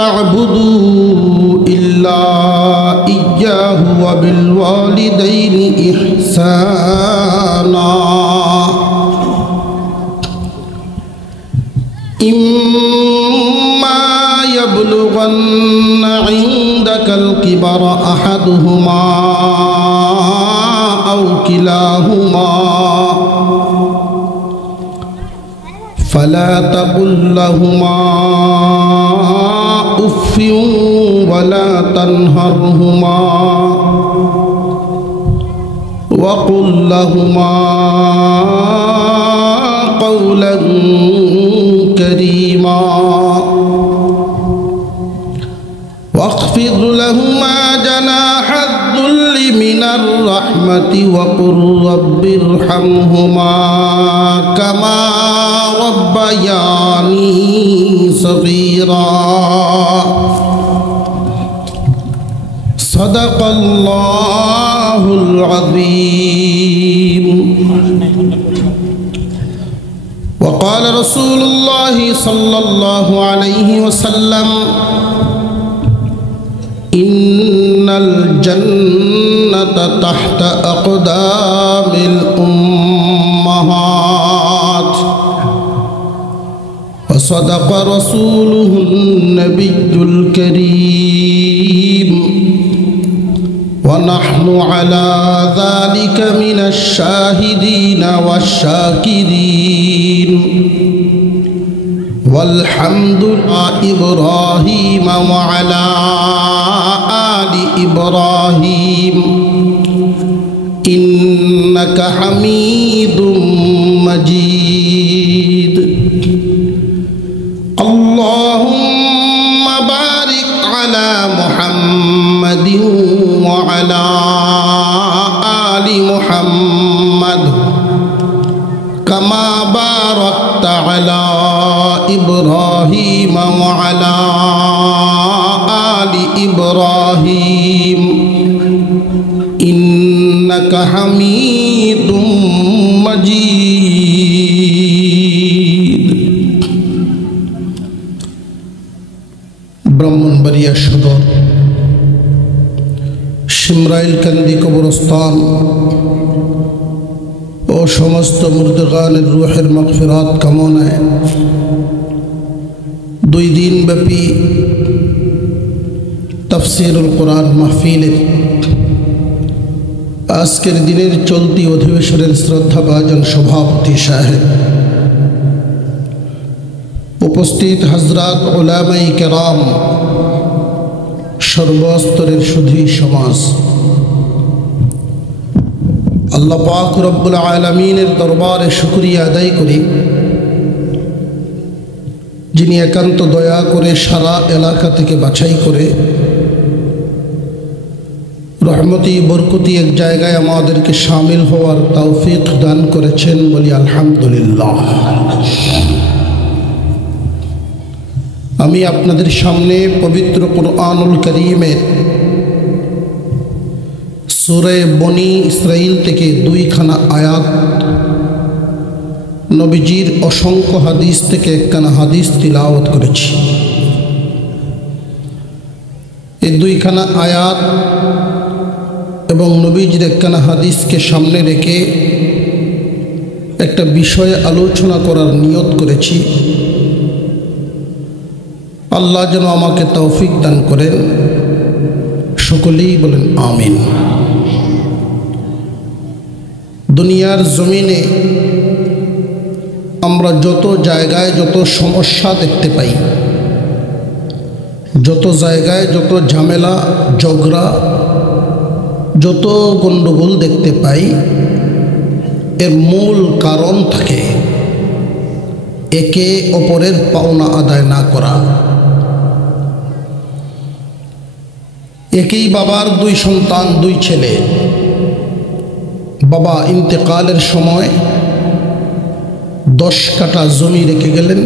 تعبدوا إلا إياه وبالوالدين إحسانا إما يبلغن عندك الكبر أحدهما أو كلاهما فلا تقل لهما أف ولا تنهرهما وقل لهما قولا كريما واخفض لهما جناح الذل من الرحمة وقل رب ارحمهما كما ربياني صغيرا صدق الله العظيم وقال رسول الله صلى الله عليه وسلم إن الجنة تحت أقدام الأمهات وصدق رسوله النبي الكريم ونحن على ذلك من الشاهدين والشاكرين والحمد لله إبراهيم وعلى آل إبراهيم إنك حميد مجيد اللهم بارك على محمد وعلى آل محمد كما باركت على إبراهيم وعلى آل إبراهيم إنك حميد مجيد ব্রাহ্মণবাড়িয়া সদর শিমরাইলকান্দি কবরস্থান ও সমস্ত মুর্দগানের রূহের মাগফিরাত কামনায় 2 দিন ব্যাপী তাফসীরুল কোরআন মাহফিলের আজকের দিনের চলতি অধিবেশনের শ্রদ্ধাভাজন সভাপতি সাহেব, উপস্থিত হযরত উলামায়ে কেরাম, সর্বস্তরের সুধী সমাজ, আল্লাহ পাক রব্বুল আলামিনের দরবারে শুকরিয়া আদায় করি যিনি একান্ত দয়া করে সারা এলাকা থেকে বাছাই করে রহমতি বরকতি এক জায়গায় আমাদেরকে শামিল হওয়ার তৌফিক দান করেছেন, বলি আলহামদুলিল্লাহ। আমি আপনাদের সামনে পবিত্র কুরআনুল কারীমের সূরা বনী ইসরাইল থেকে 2খানা আয়াত, নবীজির অসংখ্য হাদিস থেকে 1খানা হাদিস তিলাওয়াত করেছি। এই 2খানা আয়াত এবং নবীজির 1খানা হাদিসকে সামনে রেখে একটা বিষয়ে আলোচনা করার নিয়ত করেছি। আল্লাহ যেন আমাকে তৌফিক দান করেন, সকলেই বলেন আমিন। দুনিয়ার জমিনে আমরা যত জায়গায় যত সমস্যা দেখতে পাই, যত জায়গায় যত ঝামেলা ঝগড়া যত গণ্ডগোল দেখতে পাই, এর মূল কারণ থাকে একে অপরের পাওনা আদায় না করা। একই বাবার 2 সন্তান 2 ছেলে, বাবা ইন্তেকালের সময় 10 কাঠা জমি রেখে গেলেন।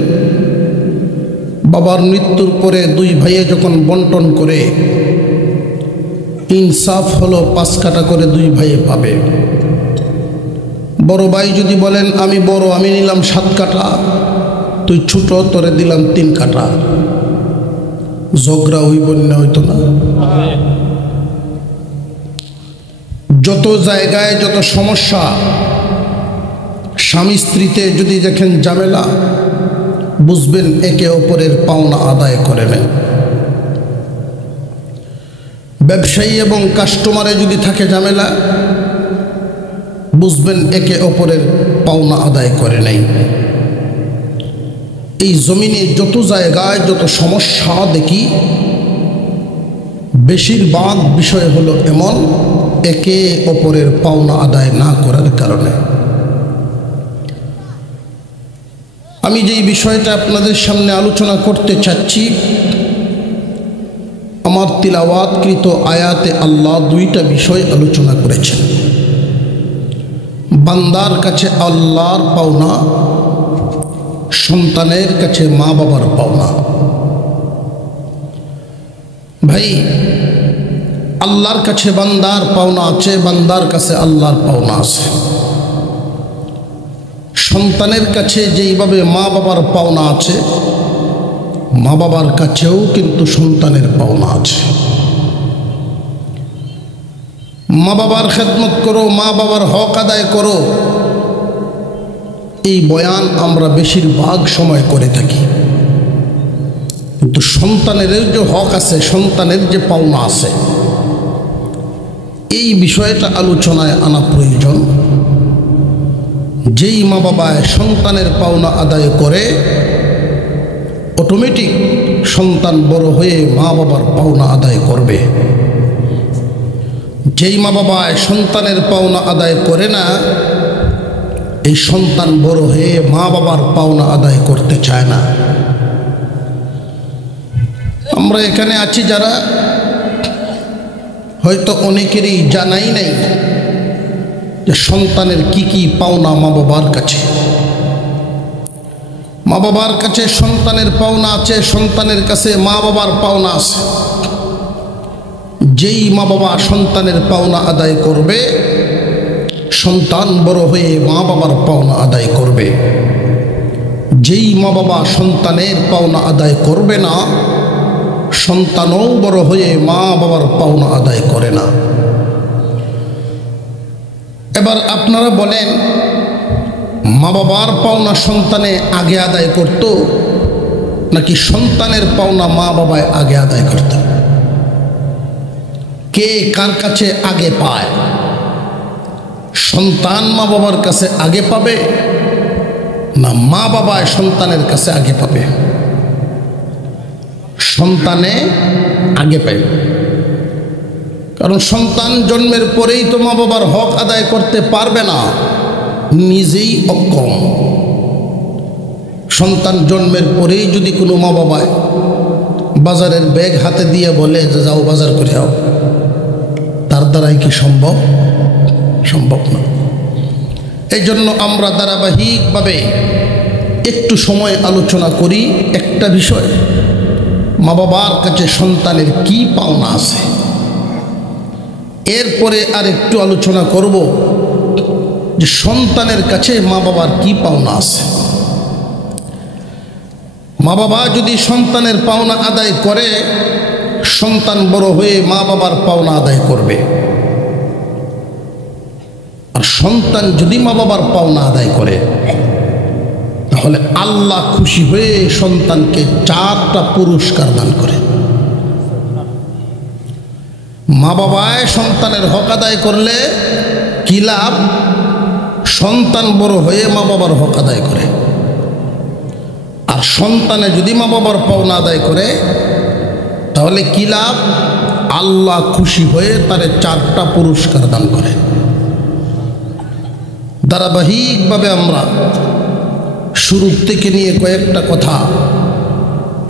বাবার মৃত্যুর পরে 2 ভাইয়ে যখন বন্টন করে ইনসাফ হলো 5 কাঠা করে 2 ভাইয়ে পাবে। বড় ভাই যদি বলেন আমি বড়, আমি নিলাম 7 কাঠা, তুই ছোট, তোরে দিলাম 3 কাঠা। ঝগড়া হইব না, হইতো না। যত জায়গায় যত সমস্যা, স্বামী স্ত্রীতে যদি দেখেন ঝামেলা, বুঝবেন একে অপরের পাওনা আদায় করে নেন। ব্যবসায়ী এবং কাস্টমারে যদি থাকে ঝামেলা, বুঝবেন একে অপরের পাওনা আদায় করে নেই। এই জমিনে যত জায়গায় যত সমস্যা দেখি, বেশিরভাগ বিষয় হলো এমন, একে অপরের পাওনা আদায় না করার কারণে। আমি যেই বিষয়টা আপনাদের সামনে আলোচনা করতে চাচ্ছি, আমার তিলাওয়াতকৃত আয়াতে আল্লাহ দুইটা বিষয় আলোচনা করেছেন। বান্দার কাছে আল্লাহর পাওনা, সন্তানের কাছে মা বাবার পাওনা। ভাই, আল্লাহর কাছে বান্দার পাওনা আছে, বান্দার কাছে আল্লাহর পাওনা আছে। সন্তানের কাছে যেইভাবে মা বাবার পাওনা আছে, মা বাবার কাছেও কিন্তু সন্তানের পাওনা আছে। মা বাবার খেদমত করো, মা বাবার হক আদায় করো, এই বয়ান আমরা বেশিরভাগ সময় করে থাকি। কিন্তু সন্তানের যে হক আছে, সন্তানের যে পাওনা আছে, এই বিষয়টা আলোচনায় আনা প্রয়োজন। যেই মা বাবায় সন্তানের পাওনা আদায় করে, অটোমেটিক সন্তান বড় হয়ে মা বাবার পাওনা আদায় করবে। যেই মা বাবায় সন্তানের পাওনা আদায় করে না, এই সন্তান বড় হয়ে মা বাবার পাওনা আদায় করতে চায় না। আমরা এখানে আছি যারা হয়তো অনেকেরই জানাই নাই যে সন্তানের কি কি পাওনা মা বাবার কাছে। মা বাবার কাছে সন্তানের পাওনা আছে, সন্তানের কাছে মা বাবার পাওনা আছে। যেই মা বাবা সন্তানের পাওনা আদায় করবে, সন্তান বড় হয়ে মা বাবার পাওনা আদায় করবে। যেই মা বাবা সন্তানের পাওনা আদায় করবে না, সন্তানও বড় হয়ে মা বাবার পাওনা আদায় করে না। এবার আপনারা বলেন, মা বাবার পাওনা সন্তানে আগে আদায় করত, নাকি সন্তানের পাওনা মা বাবায় আগে আদায় করত? কে কার কাছে আগে পায়? সন্তান মা বাবার কাছে আগে পাবে, না মা বাবায় সন্তানের কাছে আগে পাবে? সন্তানে আগে পাবে। কারণ সন্তান জন্মের পরেই তো মা বাবার হক আদায় করতে পারবে না, নিজেই অক্ষম। সন্তান জন্মের পরেই যদি কোনো মা বাবায় বাজারের ব্যাগ হাতে দিয়ে বলে যে যাও বাজার করে আও, তার দ্বারাই কি সম্ভব? সম্ভব না। এই জন্য আমরা ধারাবাহিকভাবে একটু সময় আলোচনা করি একটা বিষয়, মা বাবার কাছে সন্তানের কি পাওনা আছে। এরপরে আর একটু আলোচনা করব যে সন্তানের কাছে মা বাবার কি পাওনা আছে। মা বাবা যদি সন্তানের পাওনা আদায় করে, সন্তান বড় হয়ে মা বাবার পাওনা আদায় করবে। আর সন্তান যদি মা বাবার পাওনা আদায় করে, তাহলে আল্লাহ খুশি হয়ে সন্তানকে 4টা পুরস্কার দান করে। মা বাবায় সন্তানের হক আদায় করলে কি লাভ? সন্তান বড় হয়ে মা বাবার হক আদায় করে। আর সন্তানে যদি মা বাবার পাওনা আদায় করে, তাহলে কি লাভ? আল্লাহ খুশি হয়ে তারে 4টা পুরস্কার দান করে। ধারাবাহিকভাবে আমরা শুরু থেকে নিয়ে কয়েকটা কথা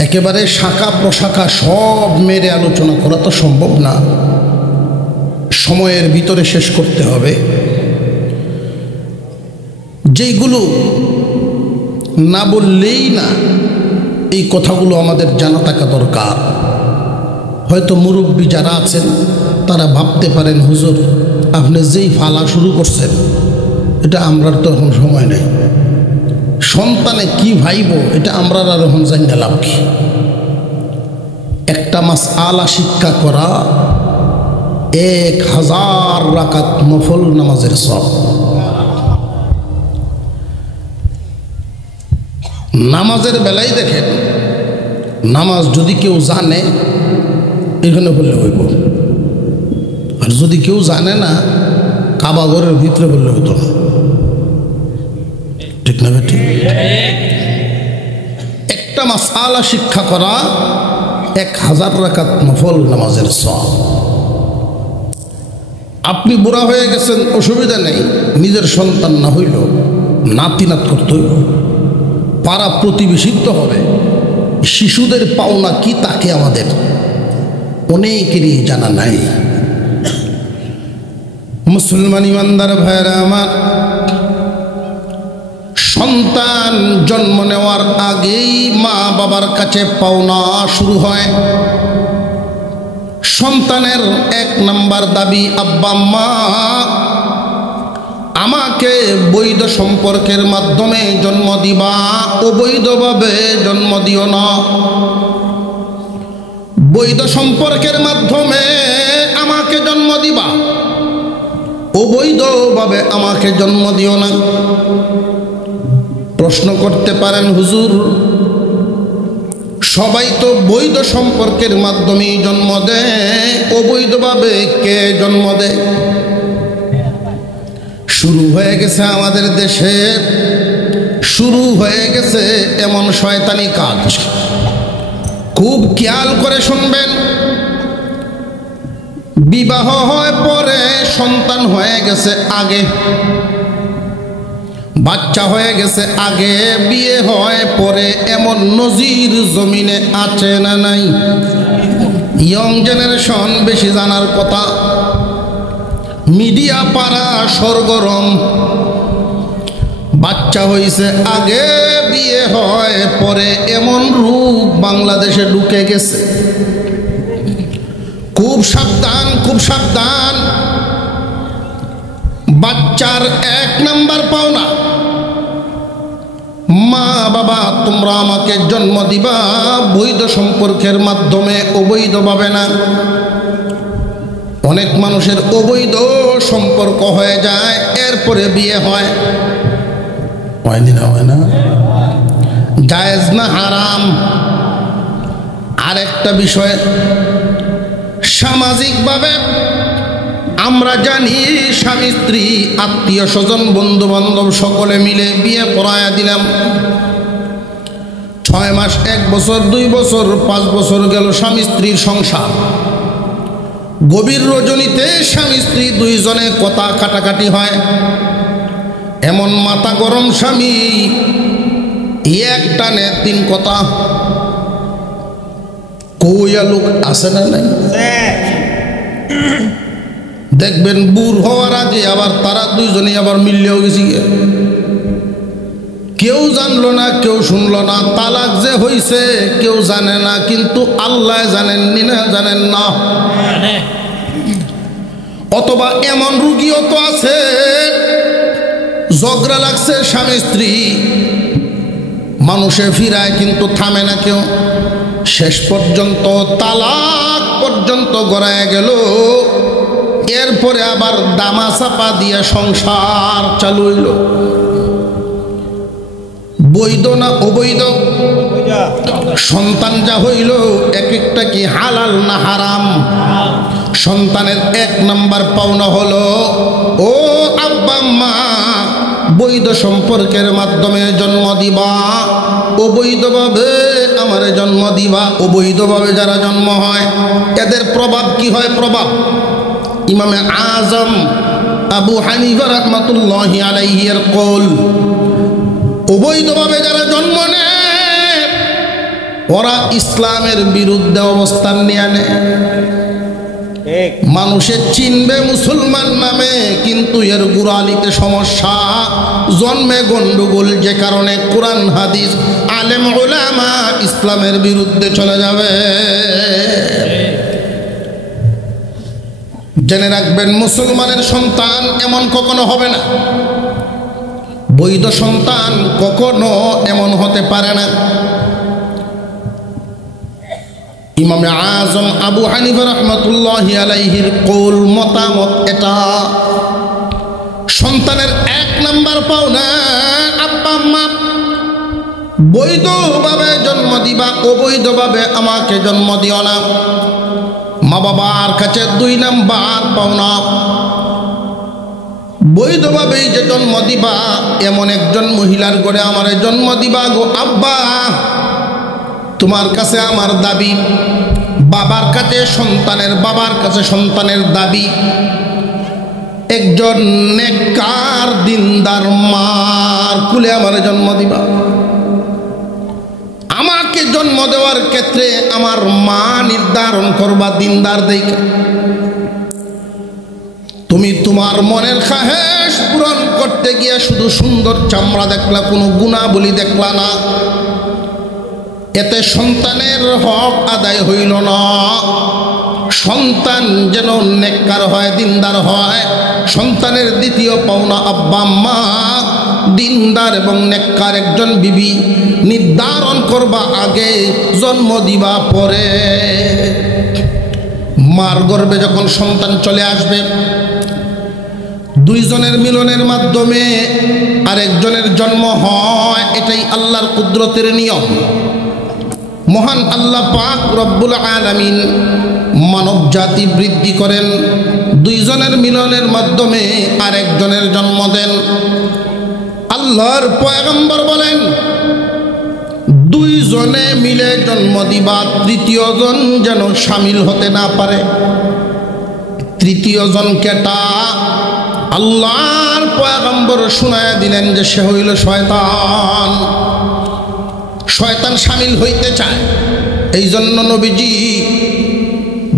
একেবারে শাখা প্রশাখা সব মেরে আলোচনা করা তো সম্ভব না, সময়ের ভিতরে শেষ করতে হবে। যেইগুলো না বললেই না, এই কথাগুলো আমাদের জানা থাকা দরকার। হয়তো মুরব্বী যারা আছেন তারা ভাবতে পারেন, হুজুর আপনি যেই ফালা শুরু করছেন, এটা আমরার তো এখন সময় নেই। সন্তানে কি ভাইব এটা আমরা আর এখন জানি না লাভ কি। একটা মাসআলা শিক্ষা করা 1000 রাকাত নফল নামাজের সওয়াব। নামাজের বেলায় দেখেন, নামাজ যদি কেউ জানে এখানে বললে হইব, আর যদি কেউ জানে না কাবা ঘরের ভিতরে বললে হইতো না। ঠিক না ঠিক? একটা মাসআলা শিক্ষা করা 1000 রাকাত নফল নামাজের সওয়াব। আপনি বুড়া হয়ে গেছেন, অসুবিধা নেই, নিজের সন্তান না হইল নাতি নাত করতে হইব, পাড়া প্রতিবেশিত্ব হবে। শিশুদের পাওনা কি তাকে আমাদের অনেকেরই জানা নাই। মুসলমান ইমানদার ভাইরা আমার, সন্তান জন্ম নেওয়ার আগেই মা বাবার কাছে পাওনা শুরু হয়। সন্তানের 1 নাম্বার দাবি, আব্বা মা আমাকে বৈধ সম্পর্কের মাধ্যমে জন্ম দিবা, অবৈধভাবে জন্ম দিও না। বৈধ সম্পর্কের মাধ্যমে আমাকে জন্ম দিবা, অবৈধভাবে আমাকে জন্ম দিও না। প্রশ্ন করতে পারেন, হুজুর সবাই তো বৈধ সম্পর্কের মাধ্যমে জন্ম দেয়, অবৈধভাবে কে জন্ম দেয়? শুরু হয়ে গেছে আমাদের দেশে, শুরু হয়ে গেছে এমন শয়তানি কাজ। খুব খেয়াল করে শুনবেন, বিবাহ হয় পরে, সন্তান হয়ে গেছে আগে, বাচ্চা হয়ে গেছে আগে, বিয়ে হয় পরে, এমন নজির জমিনে আছে না নাই? ইয়ং জেনারেশন বেশি জানার কথা। মিডিয়া পাড়া সরগরম, বাচ্চা হইছে আগে, বিয়ে হয় পরে, এমন রূপ বাংলাদেশে ঢুকে গেছে। খুব সাবধান, খুব সাবধান। বাচ্চার 1 নাম্বার পাওনা, মা বাবা তোমরা আমাকে জন্ম দিবা বৈধ সম্পর্কের মাধ্যমে, অবৈধভাবে না। অনেক মানুষের অবৈধ সম্পর্ক হয়ে যায়, এরপরে বিয়ে হয়। হয়নি না? হয় না? জায়েজ না হারাম? আরেকটা বিষয়, সামাজিকভাবে আমরা জানি স্বামী স্ত্রী আত্মীয় স্বজন বন্ধু বান্ধব সকলে মিলে বিয়ে পড়ায়া দিলাম। 6 মাস, 1 বছর, 2 বছর, 5 বছর গেল স্বামী স্ত্রীর সংসার। গভীর রজনীতে স্বামী স্ত্রী 2 জনে কথা কাটাকাটি হয়। এমন মাথা গরম স্বামী, এক টানে 3 কথা কইয়া লোক আছে না নাই? দেখবেন বুড় হওয়ার আগে আবার তারা 2 জনে আবার মিললেও গেছি, কেউ জানলো না, কেউ শুনলো না। তালাক যে হইছে কেউ জানে না, কিন্তু আল্লাহ জানেননি না? জানেন না? অথবা এমন রুগীও তো আছে, ঝগড়া লাগছে স্বামী স্ত্রী, মানুষে ফিরায় কিন্তু থামে না কেউ, শেষ পর্যন্ত তালাক পর্যন্ত গড়ায় গেল। এরপরে আবার দামা চাপা দিয়ে সংসার চালু হইল। বৈধ না অবৈধ? সন্তান যা হইল এক একটা কি হালাল না হারাম? সন্তানের 1 নাম্বার পাওনা হলো, ও আব্বা মা বৈধ সম্পর্কের মাধ্যমে জন্ম দিবা, অবৈধভাবে আমারে জন্ম দিবা। অবৈধভাবে যারা জন্ম হয় এদের প্রভাব কি হয়? প্রভাব ইমামে আজম আবু হানিফা রাহমাতুল্লাহি আলাইহি এর কওল, অবৈধভাবে যারা জন্ম নেয় ওরা ইসলামের বিরুদ্ধে অবস্থান নিয়ে নেয়। মানুষে চিনবে মুসলমান নামে, কিন্তু এর গুড়ালিতে সমস্যা, জন্মে গন্ডগোল, যে কারণে কোরআন হাদিস আলেম উলামা ইসলামের বিরুদ্ধে চলে যাবে। জেনে রাখবেন, মুসলমানের সন্তান এমন কখনো হবে না, বৈধ সন্তান কখনো এমন হতে পারে না। ইমামে আজম আবু হানিফা রাহমাতুল্লাহি আলাইহির কৌল মতামত এটা, সন্তানের 1 নাম্বার পাওনা আব্বা আম্মা বৈধভাবে জন্ম দিবা, অবৈধভাবে আমাকে জন্ম দিও না। মা বাবার কাছে 2 নাম্বার পাওনা, বৈধভাবেই যে জন্ম দিবা এমন একজন মহিলার ঘরে আমারে জন্ম দিবা গো আব্বা, তোমার কাছে আমার দাবি। বাবার কাছে সন্তানের, বাবার কাছে সন্তানের দাবি একজন নেককার দিনদার মার কুলে আমারে জন্ম দিবা। আমাকে জন্ম দেওয়ার ক্ষেত্রে আমার মা নির্ধারণ করবা দিনদার দেখে। তুমি তোমার মনের খাহেশ পূরণ করতে গিয়ে শুধু সুন্দর চামড়া দেখলা, কোনো গুণাবলী দেখলা না, এতে সন্তানের হক আদায় হইল না। সন্তান যেন নেককার হয়, দিনদার হয়। সন্তানের দ্বিতীয় পাওনা আব্বা আম্মা দিনদার এবং নেককার একজন বিবি নির্ধারণ করবা আগে, জন্ম দিবা পরে। মার গর্ভে যখন সন্তান চলে আসবে, 2 জনের মিলনের মাধ্যমে আরেকজনের জন্ম হয়, এটাই আল্লাহর কুদরতের নিয়ম। মহান আল্লাহ পাক রব্বুল আলামিন মানব জাতি বৃদ্ধি করেন, 2 জনের মিলনের মাধ্যমে আরেকজনের জন্ম দেন। আল্লাহর পয়গম্বর বলেন 2 জনে মিলে জন্ম দিবা, 3য় জন যেন শামিল হতে না পারে। 3য় জন কেটা? আল্লাহর পয়গম্বর শুনায়া দিলেন যে সে হইল শয়তান। শয়তান শামিল হইতে চায়, এই জন্য নবীজি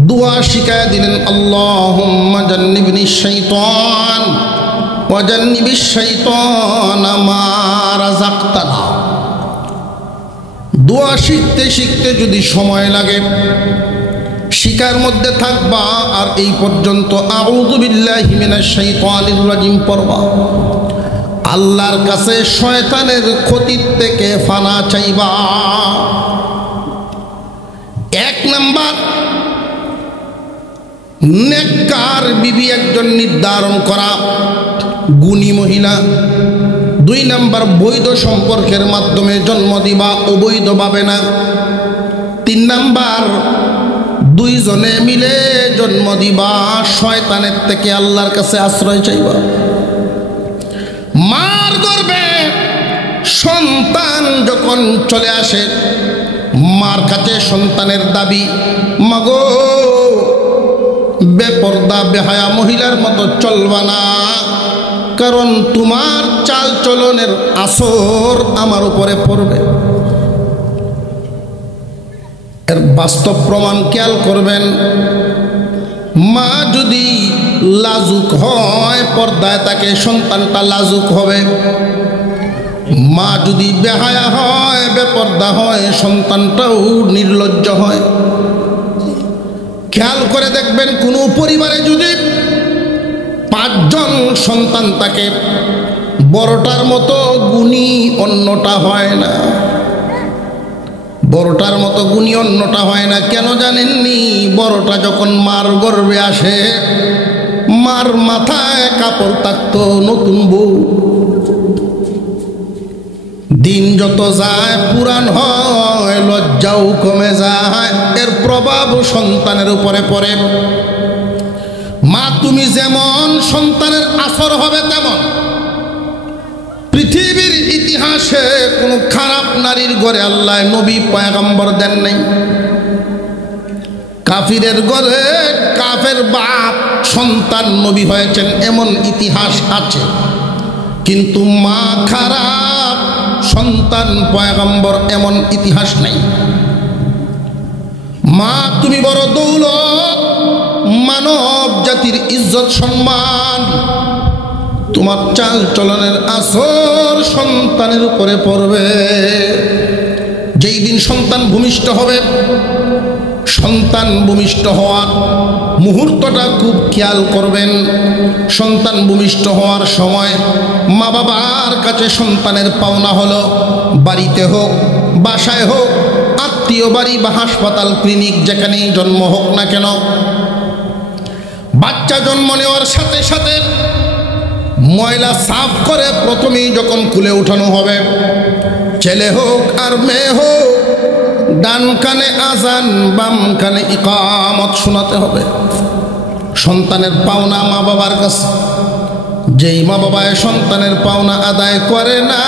দোয়া শিখায়া দিলেন, আল্লাহুম্মা জান্নিবনিশ শাইতান ওয়া জান্নিবিশ শাইতানা মা রাযাকতানা। দোয়া শিখতে শিখতে যদি সময় লাগে, শিকার মধ্যে থাকবা আর এই পর্যন্ত আউযু বিল্লাহি মিনাশ শাইতানির রাজিম পড়বা। আল্লাহর কাছে শয়তানের ক্ষতির থেকে ফানা চাইবা। 1 নাম্বার নেককার বিবি একজন নির্ধারণ করা, গুণী মহিলা। 2 নাম্বার বৈধ সম্পর্কের মাধ্যমে জন্ম দিবা, অবৈধভাবে না। 3 নাম্বার 2 জনে মিলে জন্ম দিবা, শয়তানের থেকে আল্লাহর কাছে আশ্রয় চাইবা। মার গর্ভে সন্তান যখন চলে আসে, মার কাছে সন্তানের দাবি, মাগো বেপর্দা বেহায়া মহিলার মতো চলবা না, কারণ তোমার চাল চলনের আসর আমার উপরে পড়বে। এর বাস্তব প্রমাণ খেয়াল করবেন। মা যদি লাজুক হয়, পর্দায় তাকে সন্তানটা লাজুক হবে। মা যদি বেহায়া হয়, বেপর্দা হয়, সন্তানটাও নির্লজ্জ হয়। খেয়াল করে দেখবেন, কোনো পরিবারে যদি 5 জন সন্তান থাকে, বড়টার মতো গুণী অন্যটা হয় না। বড়টার মতো গুণী অন্যটা হয় না কেন জানেননি? বড়টা যখন মার গর্ভে আসে, মার মাথায় কাপড় থাকতো নতুন বউ। দিন যত যায় পুরান হয়, লজ্জাও কমে যায়, এর প্রভাব সন্তানের উপরে পড়ে। মা তুমি যেমন, সন্তানের আসর হবে তেমন। পৃথিবীর ইতিহাসে কোনো খারাপ নারীর ঘরে আল্লাহ নবী পয়গম্বর দেন নাই। কাফিরের ঘরে কাফের বাপ সন্তান নবী হয়েছেন এমন ইতিহাস আছে, কিন্তু মা খারাপ সন্তান পয়গম্বর এমন ইতিহাস নাই। মা তুমি বড় দৌলত, মানব জাতির ইজ্জত সম্মান। তোমার চাল চলনের আসর সন্তানের উপরে পড়বে। যেই দিন সন্তান ভূমিষ্ঠ হবে, সন্তান ভূমিষ্ঠ হওয়ার মুহূর্তটা খুব খেয়াল করবেন। সন্তান ভূমিষ্ঠ হওয়ার সময় মা বাবার কাছে সন্তানের পাওনা হলো, বাড়িতে হোক, বাসায় হোক, আত্মীয় বাড়ি বা হাসপাতাল ক্লিনিক যেখানেই জন্ম হোক না কেন, বাচ্চা জন্ম নেওয়ার সাথে সাথে ময়লা সাফ করে প্রথমেই যখন খুলে উঠানো হবে, ছেলে হোক আর মেয়ে হোক, ডান কানে আজান বাম কানে ইকামত শোনাতে হবে। সন্তানের পাওনা মা বাবার কাছে। যেই মা বাবায় সন্তানের পাওনা আদায় করে না,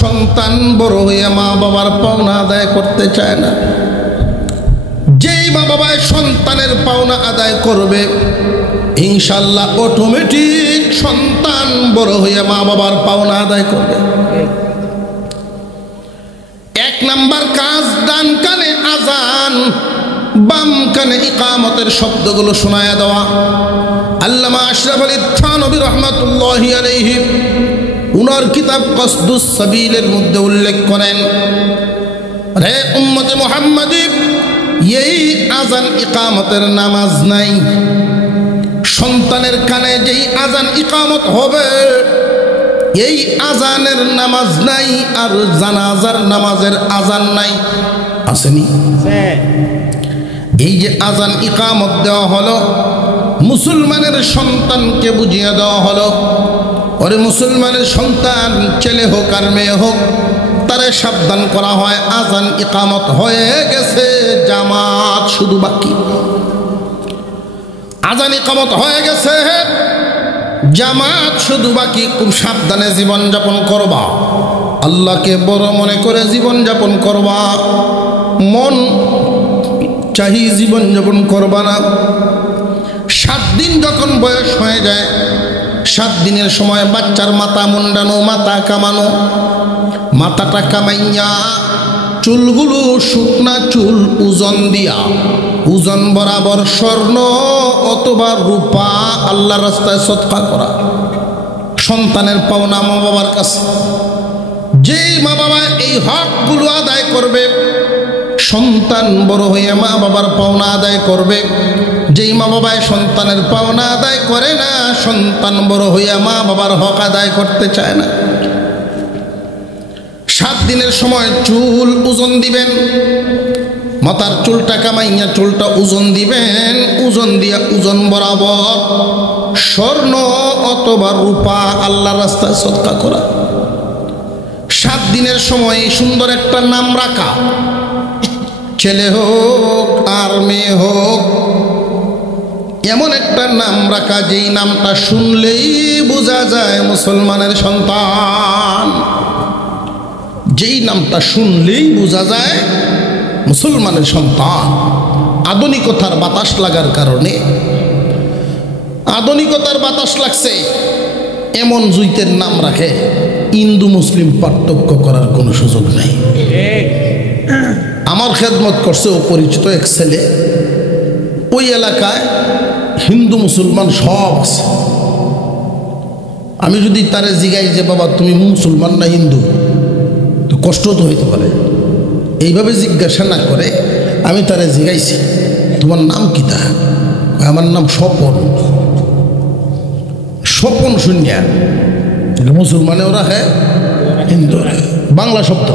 সন্তান বড় হয়ে মা বাবার পাওনা আদায় করতে চায় না। যেই মা বাবায় সন্তানের পাওনা আদায় করবে, ইনশাল্লাহ অটোমেটিক সন্তান বড় হয়ে মা বাবার পাওনা আদায় করবে। এক নাম্বার কাজ, ডান কানে আজান বাম কানে ইকামতের শব্দগুলো শোনায়া দেওয়া। আল্লামা আশরাফ আলী থানভী রহমাতুল্লাহি আলাইহি উনার কিতাব কসদুস সাবিলের মধ্যে উল্লেখ করেন, রে উম্মতে মুহাম্মাদি, এই আজান ইকামতের নামাজ নাই। সন্তানের কানে যেই আজান ইকামত হবে, এই আজানের নামাজ নাই, আর জানাজার নামাজের আজান নাই। আসেনি? এই যে আজান ইকামত দেওয়া হলো, মুসলমানের সন্তানকে বুঝিয়ে দেওয়া হলো, ওরে মুসলমানের সন্তান ছেলে হোক আর মেয়ে হোক, তারে সাবধান করা হয়, আজান ইকামত হয়ে গেছে, জামাত শুধু বাকি। আজান ইকামত হয়ে গেছে, জামাত শুধু বাকি। খুব সাবধানে জীবন যাপন করবা, আল্লাহকে বড় মনে করে জীবন যাপন করবা, মন চাহি জীবন যাপন করবা না। 7 দিন যখন বয়স হয়ে যায়, 7 দিনের সময় বাচ্চার মাথা মুন্ডানো, মাথা কামানো, মাথাটা কামাইয়া চুলগুলো শুকনা চুল ওজন দিয়া, ওজন বরাবর স্বর্ণ অথবা রূপা আল্লাহর রাস্তায় সদকা করা। সন্তানের পাওনা মা বাবার কাছে। যেই মা বাবা এই হকগুলো আদায় করবে, সন্তান বড় হয়ে মা বাবার পাওনা আদায় করবে। যেই মা বাবায় সন্তানের পাওনা আদায় করে না, সন্তান বড় হইয়া মা বাবার হক আদায় করতে চায় না। 7 দিনের সময় চুল ওজন দিবেন, মাথার চুলটা কামাইয়া চুলটা ওজন দিবেন, ওজন দিয়া ওজন বরাবর স্বর্ণ অথবা রূপা আল্লাহর রাস্তায় সদকা করা। 7 দিনের সময় সুন্দর একটা নাম রাখা, ছেলে হোক আর মেয়ে হোক, এমন একটা নাম রাখা যেই নামটা শুনলেই বোঝা যায় মুসলমানের সন্তান। যেই নামটা শুনলেই বোঝা যায় মুসলমানের সন্তান। আধুনিকতার বাতাস লাগার কারণে, আধুনিকতার বাতাস লাগছে, এমন জুইতের নাম রাখে, হিন্দু মুসলিম পার্থক্য করার কোনো সুযোগ নেই। আমার খেদমত করছে অপরিচিত এক ছেলে, ওই এলাকায় হিন্দু মুসলমান সব আছে। আমি যদি তারে জিগাই যে বাবা তুমি মুসলমান না হিন্দু, তো কষ্ট তো হইতে পারে। এইভাবে জিজ্ঞাসা না করে আমি তারে জিগাইছি তোমার নাম কি? তা আমার নাম স্বপন। স্বপন শুনিয়া মুসলমানেও রাখে, হিন্দু বাংলা শব্দ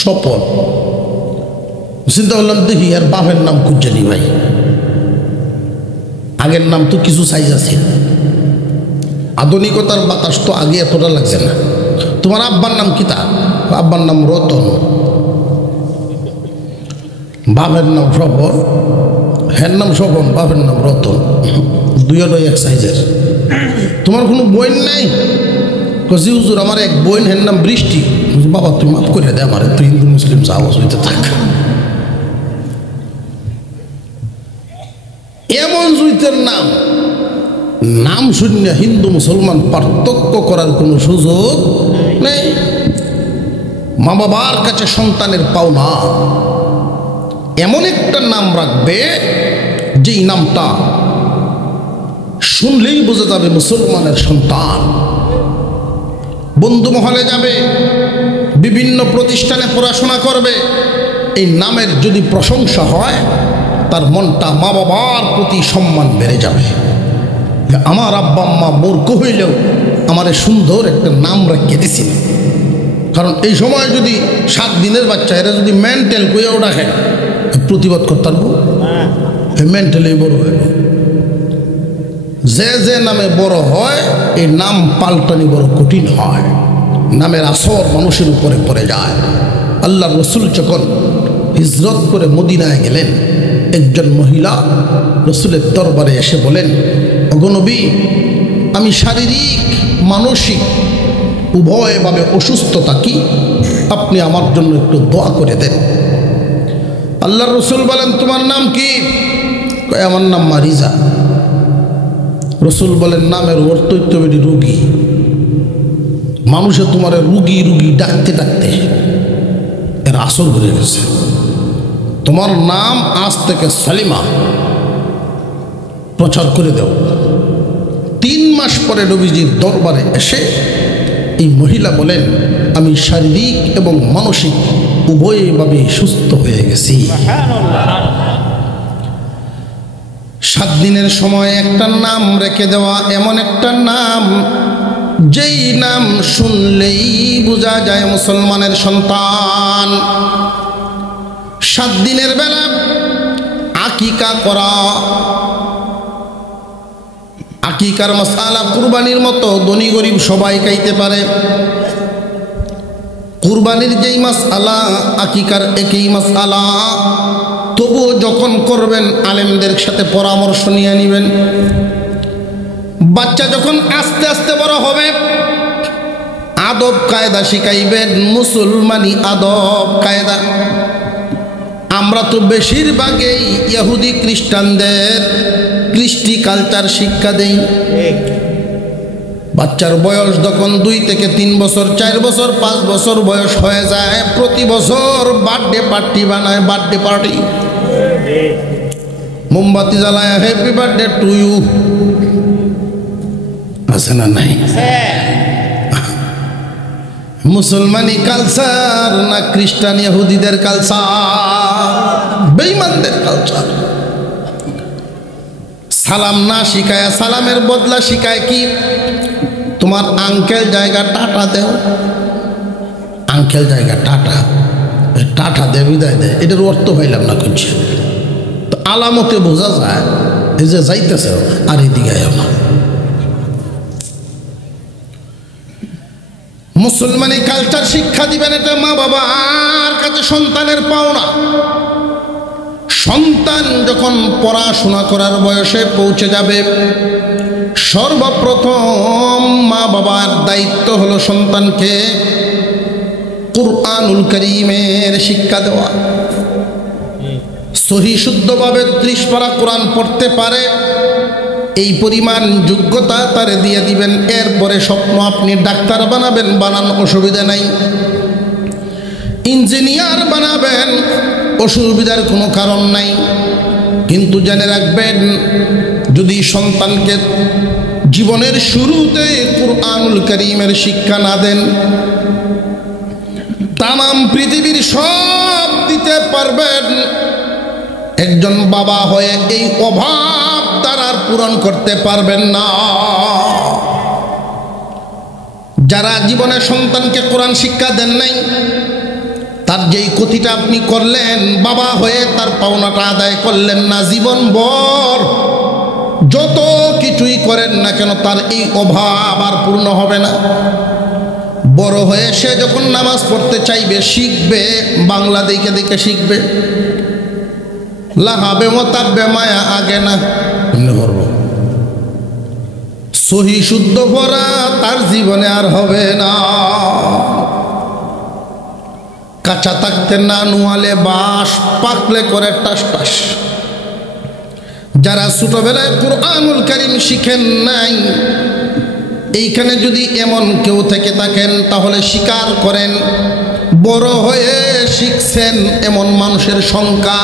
স্বপন। চিন্তা করলাম দেখি আর বাপের নাম কুজ্জানি ভাই, আগের নাম তো কিছু সাইজ আছে। আধুনিকতার বাতাস তো আগে এতটা লাগছে না। তোমার আব্বার নাম কি? তা আব্বার নাম রতন, বাপের নাম স্বপন, হের নাম স্বপন, বাপের নাম রতন, দুইটাই এক সাইজের। তোমার কোনো বোন নাই? কজি হুজুর আমার এক বোন, হের নাম বৃষ্টি। বাবা তুই মাফ করে দে আমার, তুই হিন্দু মুসলিম সাহস হইতে থাক। এমন জুইতের নাম, নাম শুনিয়া হিন্দু মুসলমান পার্থক্য করার কোনো সুযোগ নেই। মা বাবার কাছে সন্তানের পাওনা এমন একটা নাম রাখবে যেই নামটা শুনলেই বোঝা যাবে মুসলমানের সন্তান। বন্ধু মহলে যাবে, বিভিন্ন প্রতিষ্ঠানে পড়াশোনা করবে, এই নামের যদি প্রশংসা হয় তার মনটা মা বাবার প্রতি সম্মান বেড়ে যাবে। আমার আব্বা আম্মা মূর্খ হইলেও আমারে সুন্দর একটা নাম রেখে দিয়েছিল, কারণ এই সময় যদি 7 দিনের বাচ্চা এরা যদি মেন্টাল কইয়াও রাখে প্রতিবাদ করতে পারবো, মেন্টালি বড় হয়ে যে নামে বড় হয় এই নাম পাল্টানি বড় কঠিন হয়, নামের আসর মানুষের উপরে পড়ে যায়। আল্লাহ রসুল যখন হিজরত করে মদিনায় গেলেন, একজন মহিলা রসুলের দরবারে এসে বলেন, ওগো নবী, আমি শারীরিক মানসিক উভয়ভাবে অসুস্থ থাকি, আপনি আমার জন্য একটু দোয়া করে দেন। আল্লাহ রসুল বলেন, তোমার নাম কি? আমার নাম মারিজা। রসুল বলেন, নামের অর্থ রুগী, মানুষে তোমার রুগী রুগী ডাকতে ডাকতে এর আসর হয়ে গেছে। তোমার নাম আজ থেকে সালিমা প্রচার করে দাও। 3 মাস পরে নবীজির দরবারে এসে এই মহিলা বলেন, আমি শারীরিক এবং মানসিক উভয়ভাবে সুস্থ হয়ে গেছি। 7 দিনের সময় একটা নাম রেখে দেওয়া, এমন একটা নাম যেই নাম শুনলেই বোঝা যায় মুসলমানের সন্তান। 7 দিনের বেলা আকিকা করা, আকিকার মাসালা কুরবানির মতো ধনী গরিব সবাই খাইতে পারে। কুরবানির যেই মাসালা আকিকার একই মাসালা, তবুও যখন করবেন আলেমদের সাথে পরামর্শ নিয়ে নেবেন। বাচ্চা যখন আস্তে আস্তে বড় হবে, আদব কায়দা শিখাইবেন, মুসলমানি আদব কায়দা। আমরা তো বেশিরভাগই ইহুদি খ্রিস্টানদের কৃষ্টি কালচার শিক্ষা দেই। বাচ্চার বয়স যখন 2 থেকে 3 বছর, 4 বছর, 5 বছর বয়স হয়ে যায়, প্রতি বছর বার্থডে পার্টি বানায়, বার্থডে পার্টি, মোমবাতি জ্বালায়, হ্যাপি বার্থডে টু ইউ, আছে না নাই? মুসলমানি কালচার না খ্রিস্টান ইহুদিদের কালচার, বেঈমানদের কালচার। সালাম না শিখায়, সালামের বদলা শিখায় কি? তোমার আঙ্কেল জায়গা টাটা দেও, আঙ্কেল জায়গা টাটা, টাটা দে, বিদায় দেয়। এটার অর্থ পাইলাম না করছে। তো আলামতে বোঝা যায় এই যে যাইতেছে আর এদিকে না। মুসলমানি কালচার শিক্ষা দিবেন, এটা মা বাবার কাছে সন্তানের পাওনা। সন্তান যখন পড়াশোনা করার বয়সে পৌঁছে যাবে, সর্বপ্রথম মা বাবার দায়িত্ব হলো সন্তানকে কুরআনুল কারীমের শিক্ষা দেওয়া। সহি শুদ্ধভাবে 30 পারা কোরআন পড়তে পারে, এই পরিমাণ যোগ্যতা তারে দিয়ে দিবেন। এরপরে স্বপ্ন আপনি ডাক্তার বানাবেন, বানান অসুবিধা নাই। ইঞ্জিনিয়ার বানাবেন, অসুবিধার কোনো কারণ নাই। কিন্তু জেনে রাখবেন, যদি সন্তানকে জীবনের শুরুতে কুরআনুল কারীমের শিক্ষা না দেন, তামাম পৃথিবীর সব দিতে পারবেন, একজন বাবা হয়ে এই অভাব তার পূরণ করতে পারবেন না। যারা জীবনে সন্তানকে কোরআন শিক্ষা দেন নাই, তার যেই ক্ষতিটা আপনি করলেন, বাবা হয়ে তার পাওনাটা আদায় করলেন না। জীবনভর যত কিছুই করেন না কেন, তার এই অভাব আর পূর্ণ হবে না। বড় হয়ে সে যখন নামাজ পড়তে চাইবে, শিখবে, বাংলা দেখে দেখে শিখবে। লাহাবে মতাবে মায়া আগে না, এমনি করবো। সহি শুদ্ধ পড়া তার জীবনে আর হবে না। কাঁচা থাকতে না নুয়ালে বাঁশ, পাকলে করে টাস টাস। যারা ছোটবেলায় কুরআনুল কারীম শিখেন নাই, এইখানে যদি এমন কেউ থেকে থাকেন, তাহলে স্বীকার করেন বড় হয়ে শিখছেন এমন মানুষের সংখ্যা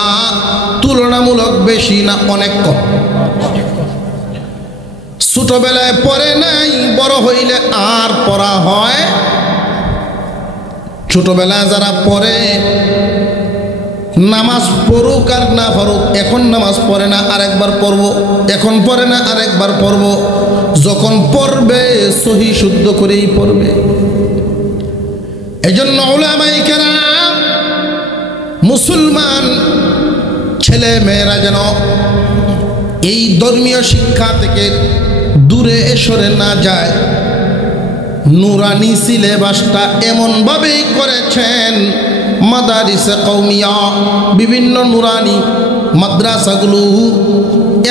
তুলনামূলক বেশি না অনেক কম? ছোটবেলায় পড়ে নাই, বড় হইলে আর পড়া হয়। ছোটবেলায় যারা পড়ে, নামাজ পড়ুক আর না পড়ুক, এখন নামাজ পড়ে না আরেকবার পড়বো, এখন পড়ে না আরেকবার পড়বো। যখন পড়বে সহি শুদ্ধ করেই পড়বে। এজন্য উলামায়ে কেরাম মুসলমান ছেলে মেয়েরা যেন এই ধর্মীয় শিক্ষা থেকে দূরে সরে না যায়, নুরানি সিলেবাসটা এমনভাবেই করেছেন মাদারিসে কওমিয়া, বিভিন্ন নুরানি মাদ্রাসাগুলো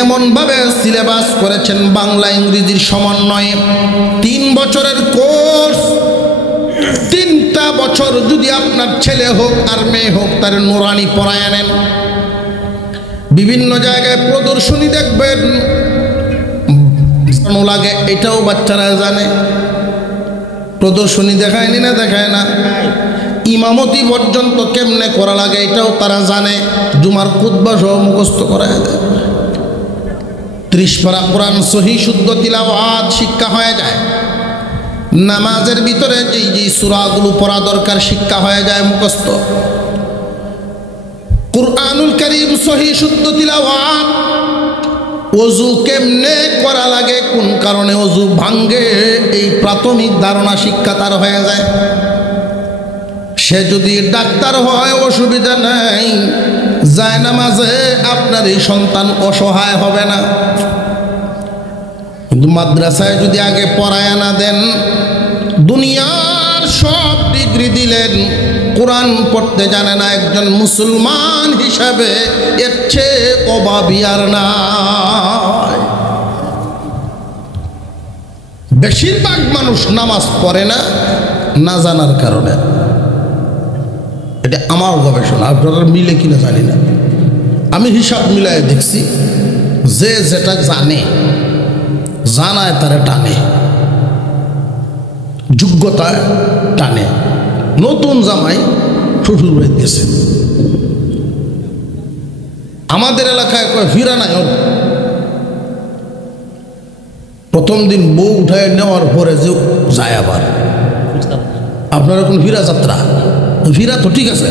এমনভাবে সিলেবাস করেছেন বাংলা ইংরেজির সমন্বয়ে 3 বছরের কোর্স। 3টা বছর যদি আপনার ছেলে হোক আর মেয়ে হোক তার নুরানি পড়ায় নেন। বিভিন্ন জায়গায় প্রদর্শনী দেখবেন, লাগে এটাও বাচ্চারা জানে। প্রদর্শনী দেখায়নি না দেখায় না, ইমামতি পর্যন্ত কেমনে করা লাগে এটাও তারা জানে। জুমার খুতবা সহ মুখস্থ করায় দেয়। 30 পারা কোরআন সহি শুদ্ধ তিলাওয়াত শিক্ষা হয়ে যায়। নামাজের ভিতরে যেই সূরাগুলো পড়া দরকার শিক্ষা হয়ে যায় মুখস্থ। কুরআনুল কারীম সহি শুদ্ধ তিলাওয়াত, ওযু কেমনে করা লাগে, কোন কারণে ওযু ভাঙ্গে, এই প্রাথমিক ধারণা শিক্ষা তার হয়ে যায়। সে যদি ডাক্তার হয় অসুবিধা নাই, যায় নামাজে আপনার এই সন্তান অসহায় হবে না। কিন্তু মাদ্রাসায় যদি আগে পড়ায় না দেন, দুনিয়ার সব ডিগ্রি দিলেন, কোরআন পড়তে জানে না, একজন মুসলমান হিসাবে এর চেয়ে অভাবী আর নাই। বেশিরভাগ মানুষ নামাজ পড়ে না, না জানার কারণে। এটা আমার গবেষণা, আপনারা মিলে কিনা জানি না। আমি হিসাব মিলাই দেখছি, যে যেটা জানে, জানায় তারা টানে, যোগ্যতায় টানে। নতুন জামাই শ্বশুর বাড়িতে গেছে, আমাদের এলাকায় কয় ফিরা নাই ওর। প্রথম দিন বউ উঠায় নেওয়ার পরে যে যায় আবার, আপনারা কোন ফিরা যাত্রা, ফিরা তো ঠিক আছে।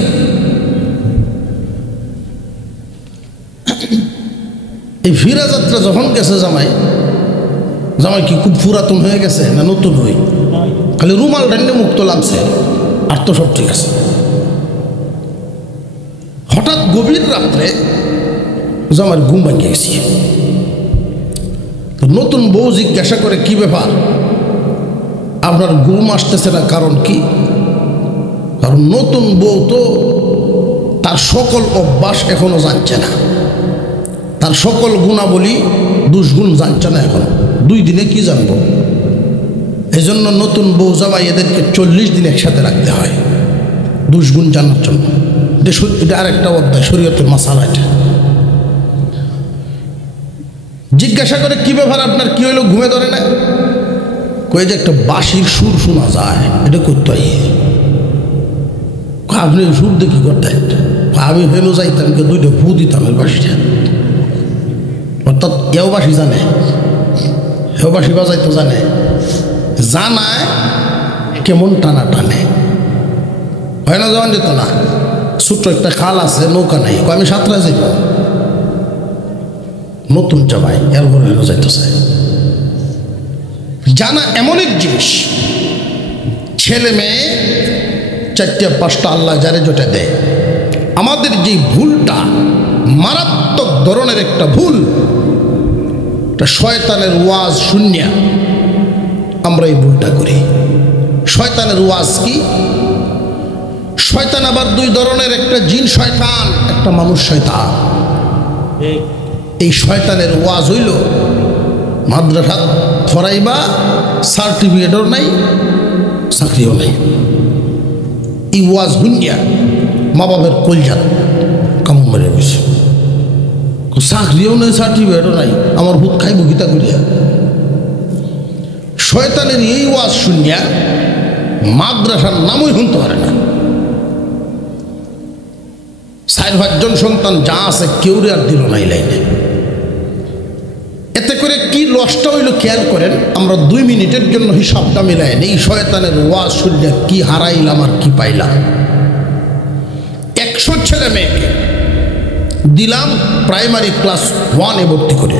এই ফিরা যাত্রা যখন গেছে জামাই, জামাই কি খুব পুরাতন হয়ে গেছে না নতুন হই, খালি রুমাল ডান্ডে মুক্ত লাগছে, আর তো সব ঠিক আছে। হঠাৎ গভীর রাত্রে জামার ঘুম ভাঙিয়ে গেছি। তো নতুন বউ জিজ্ঞাসা করে কি ব্যাপার, আপনার ঘুম আসতেছে না, কারণ কি? কারণ নতুন বউ তো তার সকল অভ্যাস এখনো জানছে না, তার সকল গুণাবলী দুষ্গুণ জানছে না এখন। 2 দিনে কি জানবো? এই জন্য নতুন বউ জামাই এদেরকে 40 দিন একসাথে রাখতে হয় দুষ্গুণ জানার জন্য। এটা আরেকটা অধ্যায়, শরীয়তের মাসালা। এটা জিজ্ঞাসা করে কি ব্যাপার আপনার, কি হইলো, ঘুমে ধরে না? কয়ে যে একটা বাঁশির সুর শোনা যায়, এটা করতে হয়। আপনি সুর দিয়ে কি করতেন? আমি হেলো যাইতাম, 2টা ফু দিতাম এই বাঁশিটা। অর্থাৎ এও বাঁশি জানে, এও বাঁশি বাজাইতে জানে, জানায় কেমন টানা টানে। হয় না, যখন যেত না, ছোট্ট একটা খাল আছে, নৌকা নাই, আমি সাঁতরা যাইব। নতুন জামাই এরপরে হেলো যাইতেছে। জানা এমন এক জিনিস, ছেলে মেয়ে 4-5টা আল্লাহ যারে যেটা দেয়। আমাদের যে ভুলটা, মারাত্মক ধরনের একটা ভুল, শয়তানের ওয়াজ শুনিয়া আমরা এই ভুলটা করি। শয়তানের ওয়াজ কি? শয়তান আবার 2 ধরনের, একটা জিন শয়তান, একটা মানুষ শয়তান। এই শয়তানের ওয়াজ হইল মাদ্রাসা ফরাইবা, সার্টিফিকেটও নাই, চাকরিও নাই। এই ওয়াজ শুনিয়া মা বাবার কলজাত কামড় মেরে বসে, চাকরিও নেই, সার্টিফিকেটও নাই, আমার ভূত খাইব গীতা করিয়া। শয়তানের এই ওয়াজ শুনিয়া মাদ্রাসার নামই শুনতে পারে না। 4-5 জন সন্তান যা আছে কেউ আর দিল নাই লাইনে। এতে করে কি লসটা হইল খেয়াল করেন। আমরা 2 মিনিটের জন্য হিসাবটা মিলাই এই শয়তানের ওয়াজ শুনলে কি হারাইলাম আর কি পাইলাম। 100 ছেলে মেয়েকে দিলাম প্রাইমারি ক্লাস 1-এ ভর্তি করে,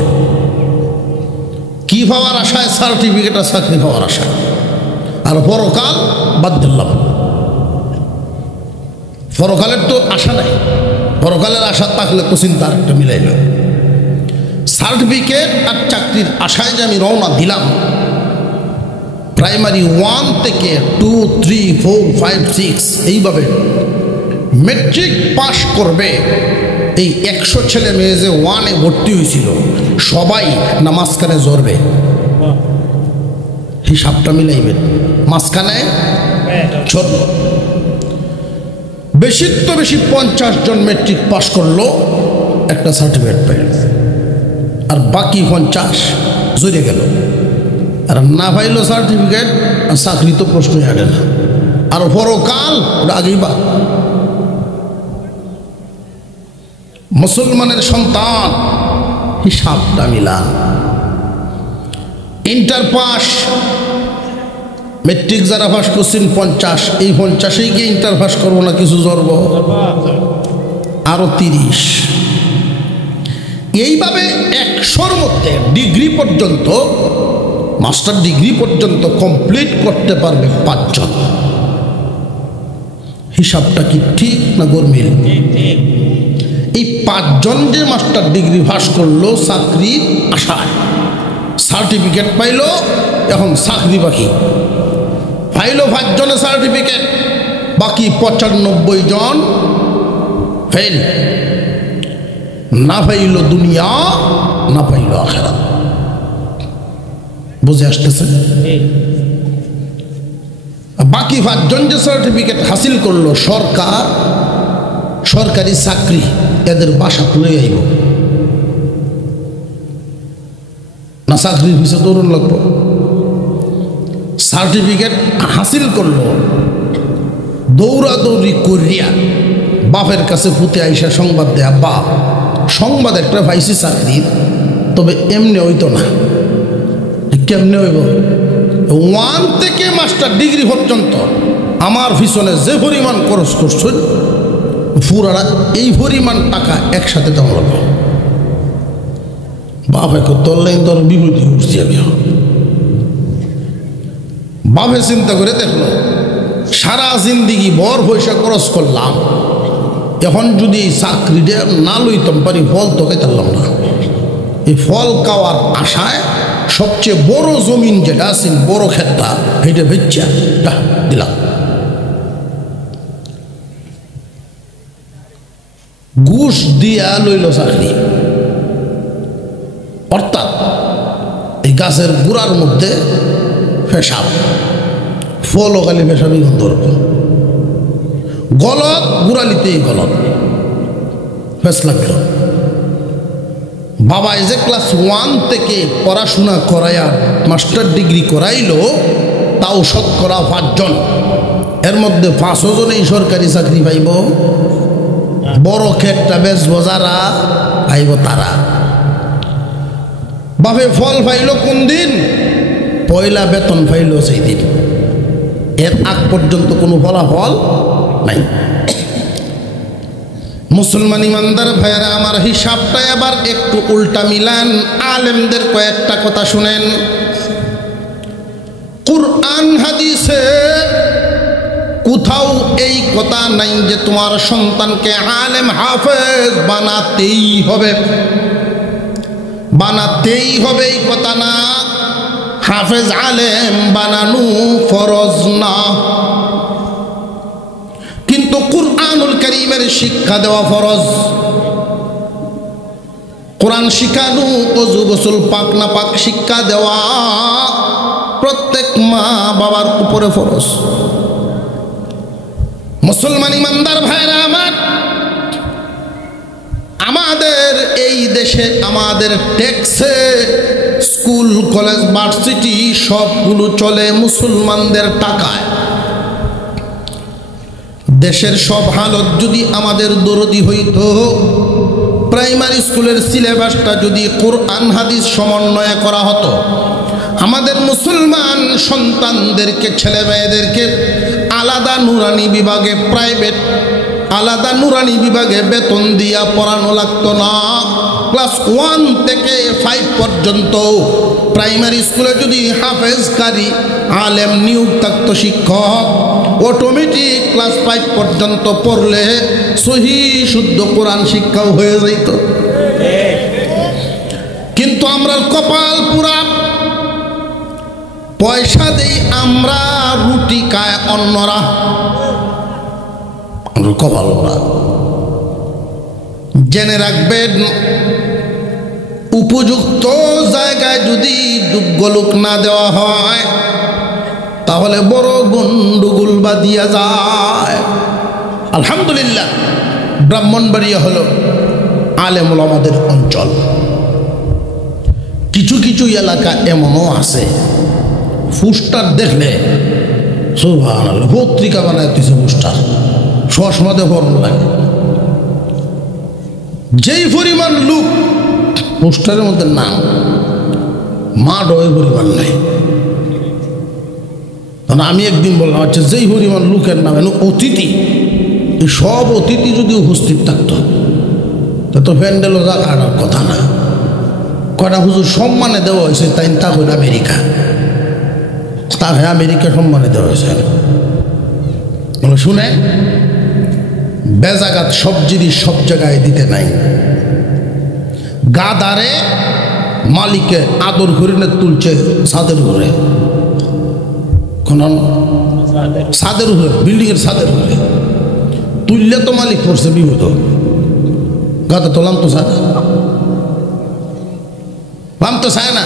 কি পাওয়ার আশায়? সার্টিফিকেট আর চাকরি পাওয়ার আশা, আর পরকাল বাদ দিলাম। পরকালের তো আশা নাই, পরকালের আশা থাকলে তো চিন্তা আরেকটা মিলাইল। সার্টিফিকেট আর চাকরির আশায় যে আমি রওনা দিলাম, প্রাইমারি 1 থেকে 2, 3, 4, 5, 6 এইভাবে মেট্রিক পাস করবে। এই 100 ছেলে মেয়ে যে 1-এ ভর্তি হয়েছিল সবাই না মাঝখানে জড়বে? হিসাবটা মিলাইবেন, মাঝখানে চলল। বেশির তো বেশি 50 জন মেট্রিক পাস করলো, একটা সার্টিফিকেট পাইল, আর বাকি 50 জড়ে গেল। আর না পাইল সার্টিফিকেট, আর চাকরি তো প্রশ্নই আগে না। আর পরকাল ওটা আগেই বা। মুসলমানের সন্তান, হিসাবটা মিলান। ইন্টার পাস, মেট্রিক যারা পাস করছেন 50, এই 50-এই গিয়ে ইন্টার পাস করবো না কিছু জড়ব? আরো 30। এইভাবে 100-র মধ্যে ডিগ্রি পর্যন্ত, মাস্টার ডিগ্রি পর্যন্ত কমপ্লিট করতে পারবে 5 জন। হিসাবটা কি ঠিক না গরমিল? এই 5 জন যে মাস্টার ডিগ্রি পাস করলো চাকরির আশায়, সার্টিফিকেট পাইল, এখন চাকরি বাকি। পাইল 5 জনের সার্টিফিকেট, বাকি 95 জন ফেল। না পাইল দুনিয়া, না পাইল আখিরাত। বুঝে আসতেছে? বাকি 5 জন যে সার্টিফিকেট হাসিল করলো, সরকারি চাকরি, এদের বাসা তুলে আইব না? চাকরির পিছনে দৌড়ন লাগবো। সার্টিফিকেট হাসিল করলো, দৌড়াদৌড়ি করিয়া বাপের কাছে ফুটে আইসা সংবাদ দেয়া, বাপ সংবাদ একটা পাইছি চাকরির, তবে এমনি হইতো না। কেমনে হইব? 1 থেকে মাস্টার ডিগ্রি পর্যন্ত আমার পিছনে যে পরিমাণ খরচ করছেন, পুরারা এই পরিমাণ টাকা একসাথে দেওয়া লাগবে। বাপে তোর বিপরীত উঠছি আমি। বাপে চিন্তা করে দেখলো, সারা জিন্দিগি বর পয়সা খরচ করলাম, এখন যদি এই চাকরিটা না লইতাম পারি, ফল তো খাইতাম না। এই ফল খাওয়ার আশায় সবচেয়ে বড় জমিন যেটা আছে, বড় ক্ষেতটা, এটা বেচা দিলাম। ঘুষ দিয়া লইল চাকরি। অর্থাৎ এই গাছের গুড়ার মধ্যে পেশাব, ফলও খালি পেশাবই গন্ধ। গলত গুড়ালিতেই গলত, ফেস লাগলো। বাবা এই যে ক্লাস 1 থেকে পড়াশোনা করাইয়া মাস্টার ডিগ্রি করাইলো, তাও শতকরা 5 জন, এর মধ্যে 5 জনেই সরকারি চাকরি পাইব। বড় ক্ষেতটা বেচবো যারা, পাইব তারা। বাপে ফল পাইল কোন দিন? পয়লা বেতন পাইল সেই দিন। এর আগ পর্যন্ত কোনো ফলাফল নাই। মুসলমান ইমানদার ভাইয়েরা আমার, হিসাবটা এবার একটু উল্টা মিলান। আলেমদের কয়েকটা কথা শুনেন। কুরআন হাদিসে কোথাও এই কথা নাই যে তোমার সন্তানকে আলেম হাফেজ বানাতেই হবে, বানাতেই হবে, এই কথা না। হাফেজ আলেম বানানো ফরজ না, কিন্তু কুরআনুল কারীমের শিক্ষা দেওয়া ফরজ। কোরআন শিখানো, ওযু গোসল পাক না পাক শিক্ষা দেওয়া প্রত্যেক মা বাবার উপরে ফরজ। মুসলমান ইমানদার ভাইরা আমার, আমাদের এই দেশে আমাদের ট্যাক্সে স্কুল কলেজ ভার্সিটি সবগুলো চলে মুসলমানদের টাকায়। দেশের সব হালত যদি আমাদের দরদি হইতো, প্রাইমারি স্কুলের সিলেবাসটা যদি কোরআন হাদিস সমন্বয় করা হতো, আমাদের মুসলমান সন্তানদেরকে, ছেলে মেয়েদেরকে আলাদা নুরানি বিভাগে, প্রাইভেট আলাদা নুরানি বিভাগে বেতন দিয়া পড়ানো লাগতো না। ক্লাস 1 থেকে 5 পর্যন্ত প্রাইমারি স্কুলে যদি হাফেজ কারি আলেম নিয়োগ থাকতো, শিক্ষক অটোমেটিক ক্লাস 5 পর্যন্ত পড়লে সহি শুদ্ধ কোরআন শিক্ষাও হয়ে যাইত। কিন্তু আমরা কপাল পুরা, পয়সা দেই আমরা, রুটি খায় অন্যরা, কপাল পুরা। জেনে রাখবেন, উপযুক্ত জায়গায় যদি যোগ্য লোক না দেওয়া হয় তাহলে বড় গন্ডগোল বাঁধিয়া যায়। আলহামদুলিল্লাহ, ব্রাহ্মণবাড়িয়া হলো আলেম ওলামাদের অঞ্চল। কিছু কিছু এলাকা এমনও আছে পোস্টার দেখলে সুবহানাল্লাহ, পত্রিকা বানায় দিছে পোস্টার, সমাজে বরণ লাগে। যেই পরিমাণ লোক পোস্টারের মধ্যে নাম, মাঠ ওই পরিমাণ নাই। আমি একদিন বললাম, আচ্ছা যেই পরিমাণ লোকের নামে অতিথি, এই সব অতিথি যদি উপস্থিত থাকতো তো প্যান্ডেলও জাগার কথা না। কয়টা হুজুর সম্মানে দেওয়া হয়েছে, তাই তা হইল আমেরিকা, তা হয় আমেরিকা সম্মানে দেওয়া হয়েছে। শুনে বেজাগাত সব জিনিস সব জায়গায় দিতে নাই। গাদারে মালিকে আদর করিনে তুলছে ছাদের উপরে, কোন ছাদের উপরে, বিল্ডিং এর ছাদের উপরে তুললে তো মালিক পড়ছে বিপদ। গাদা তোলাম তো চায়, নামতে চায় না,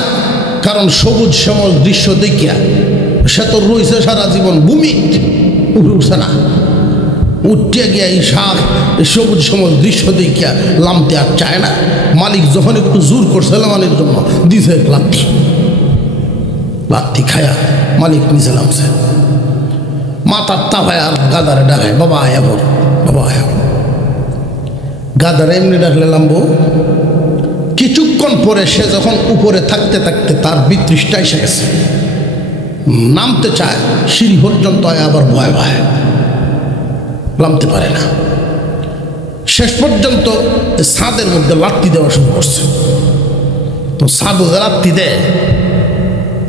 কারণ সবুজ শ্যামল দৃশ্য দেখিয়া সে তো রয়েছে সারা জীবন ভূমি, উঠছে না। উঠতে গিয়া এই শাক, সবুজ শ্যামল দৃশ্য দেখিয়া লামতে আর চায় না। মালিক যখন একটু জোর করছে লামানির জন্য, দিছে লাথি, লাথি খায়া মালিক নিচে নামছে। মাথার তাপায় আর গাদারে ডাকায়, বাবা আয়া বল, বাবা আয়া। গাদারে এমনি ডাকলে লাম্বো। কিছুক্ষণ পরে সে যখন উপরে থাকতে থাকতে তার বিতৃষ্টা এসে গেছে, নামতে চায়, সিঁড়ি পর্যন্ত আবার ভয় ভয় নামতে পারে না। শেষ পর্যন্ত ছাদের মধ্যে লাত্তি দেওয়া শুরু করছে। তো ছাদও যে লাত্তি দেয়,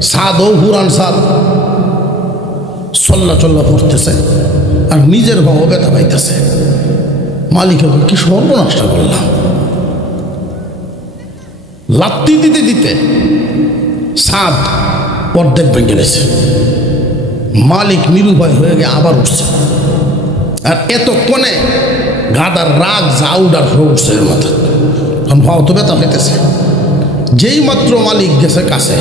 ছাদও পুরান ছাদ, চল্লা চল্লা পড়তেছে আর নিজের ভাবও ব্যথা পাইতেছে। মালিকের কি সর্বনাশটা করলাম। লাত্তি দিতে দিতে ছাদ অর্ধেক ভেঙে গেছে। মালিক নিরুপায় হয়ে গিয়ে আবার উঠছে। আর এতক্ষণে গাদার রাগ জাউডার হয়ে উঠছে এর মাথা, কারণ ভাও তো ব্যথা পেতেছে। যেই মাত্র মালিক গেছে কাছে,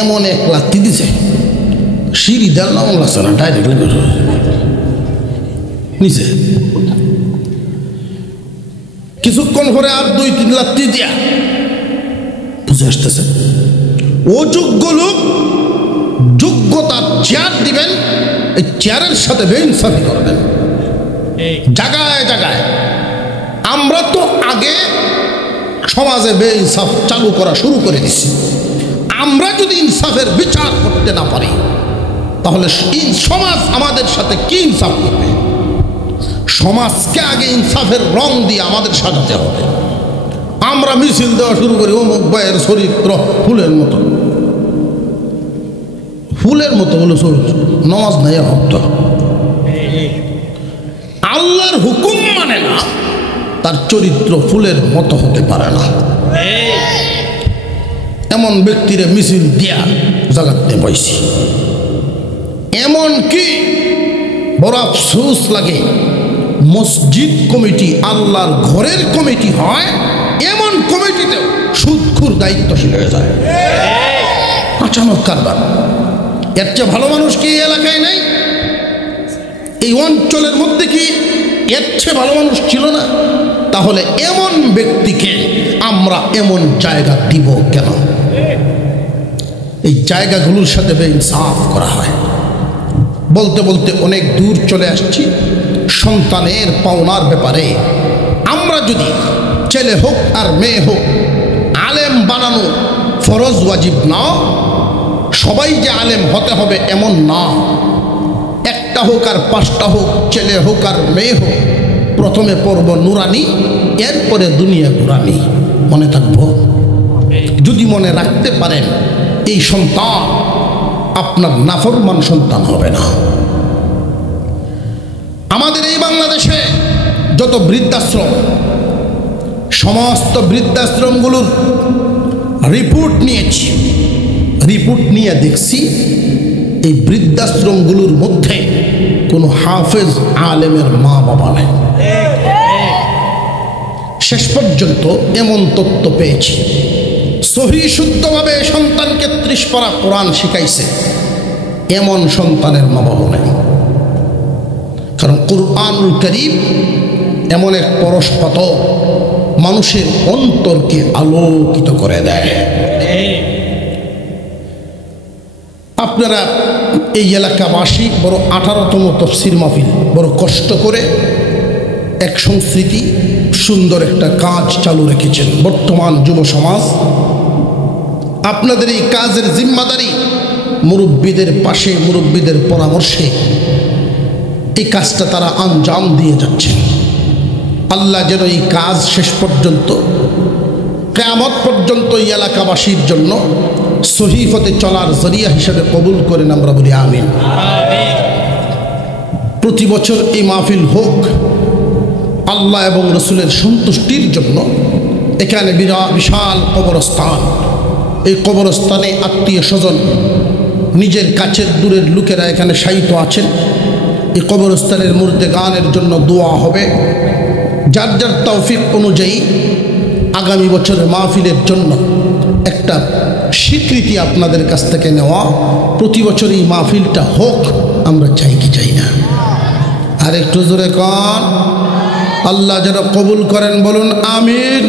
এমন এক লাত্তি দিছে, সিঁড়ি দেওয়ার নাম লাগছে না, ডাইরেক্টলি নিচে। কিছুক্ষণ পরে আর 2-3 লাত্তি দিয়া বুঝে আসতেছে অযোগ্য লোক যোগ্যতার চেয়ার দিবেন, এই চেয়ারের সাথে বেইনসাফি করবেন। জায়গায় জায়গায় আমরা তো আগে সমাজে বেইনসাফ চালু করা শুরু করে দিচ্ছি। আমরা যদি ইনসাফের বিচার করতে না পারি তাহলে সমাজ আমাদের সাথে কি ইনসাফ করবে? সমাজকে আগে ইনসাফের রং দিয়ে আমাদের সাজাতে হবে। আমরা মিছিল দেওয়া শুরু করি, অমুক ভাইয়ের চরিত্র ফুলের মতো, ফুলের মতো বলে চরিত্র, নামাজ নাই ভক্ত, আল্লাহর হুকুম মানে না, তার চরিত্র ফুলের মতো হতে পারে না। এমন ব্যক্তিরে মিছিল দিয়া জাগাতে পাইছি। এমন কি বড় আফসোস লাগে, মসজিদ কমিটি আল্লাহর ঘরের কমিটি হয়, এমন কমিটিতেও সুদখোর দায়িত্বশীল হয়ে যায়। আচানক কারবার। এর চেয়ে ভালো মানুষ কি এই এলাকায় নাই? এই অঞ্চলের মধ্যে কি এর চেয়ে ভালো মানুষ ছিল না? তাহলে এমন ব্যক্তিকে আমরা এমন জায়গা দিব কেন? এই জায়গাগুলোর সাথে বেইনসাফ করা হয়। বলতে বলতে অনেক দূর চলে আসছি। সন্তানের পাওনার ব্যাপারে আমরা যদি ছেলে হোক আর মেয়ে হোক আলেম বানানো ফরজ ওয়াজিব না। সবাই যে আলেম হতে হবে এমন না। একটা হোক আর 5টা হোক, ছেলে হোক আর মেয়ে হোক, প্রথমে পড়ব নুরানি, এরপরে দুনিয়া ঘুরানি। মনে থাকবো, যদি মনে রাখতে পারেন এই সন্তান আপনার নাফরমান সন্তান হবে না। আমাদের এই বাংলাদেশে যত বৃদ্ধাশ্রম, সমস্ত বৃদ্ধাশ্রমগুলোর রিপোর্ট নিয়েছি, রিপোর্ট নিয়ে দেখছি এই বৃদ্ধাশ্রমগুলোর মধ্যে কোনো হাফেজ আলেমের মা বাবা নেই। শেষ পর্যন্ত এমন তথ্য পেয়েছি, সহি শুদ্ধভাবে সন্তানকে 30 পারা কোরআন শিখাইছে এমন সন্তানের মা বাবা নেই। কারণ কুরআনুল কারীম এমন এক পরশপাত, মানুষের অন্তরকে আলোকিত করে দেয়। আপনারা এই এলাকাবাসী বড় 18তম তাফসীর মাহফিল বড় কষ্ট করে এক সংস্কৃতি সুন্দর একটা কাজ চালু রেখেছেন। বর্তমান যুব সমাজ আপনাদের এই কাজের জিম্মাদারি মুরব্বীদের পাশে, মুরব্বীদের পরামর্শে এই কাজটা তারা আঞ্জাম দিয়ে যাচ্ছেন। আল্লাহ যেন এই কাজ শেষ পর্যন্ত, কিয়ামত পর্যন্ত এই এলাকাবাসীর জন্য সহিফতে চলার জরিয়া হিসেবে কবুল করেন, আমরা বলি আমিন। প্রতি বছর এই মাহফিল হোক আল্লাহ এবং রসুলের সন্তুষ্টির জন্য। এখানে বিশাল কবরস্থান, এই কবরস্থানে আত্মীয় স্বজন, নিজের কাছের দূরের লোকেরা এখানে শায়িত আছেন। এই কবরস্থানের মুর্দেগানের জন্য দোয়া হবে। যার যার তৌফিক অনুযায়ী আগামী বছরের মাহফিলের জন্য একটা স্বীকৃতি আপনাদের কাছ থেকে নেওয়া, প্রতি বছর এই মাহফিলটা হোক, আমরা চাই কি চাই না? আর একটু জোরে কন, আল্লাহ যেন কবুল করেন, বলুন আমিন।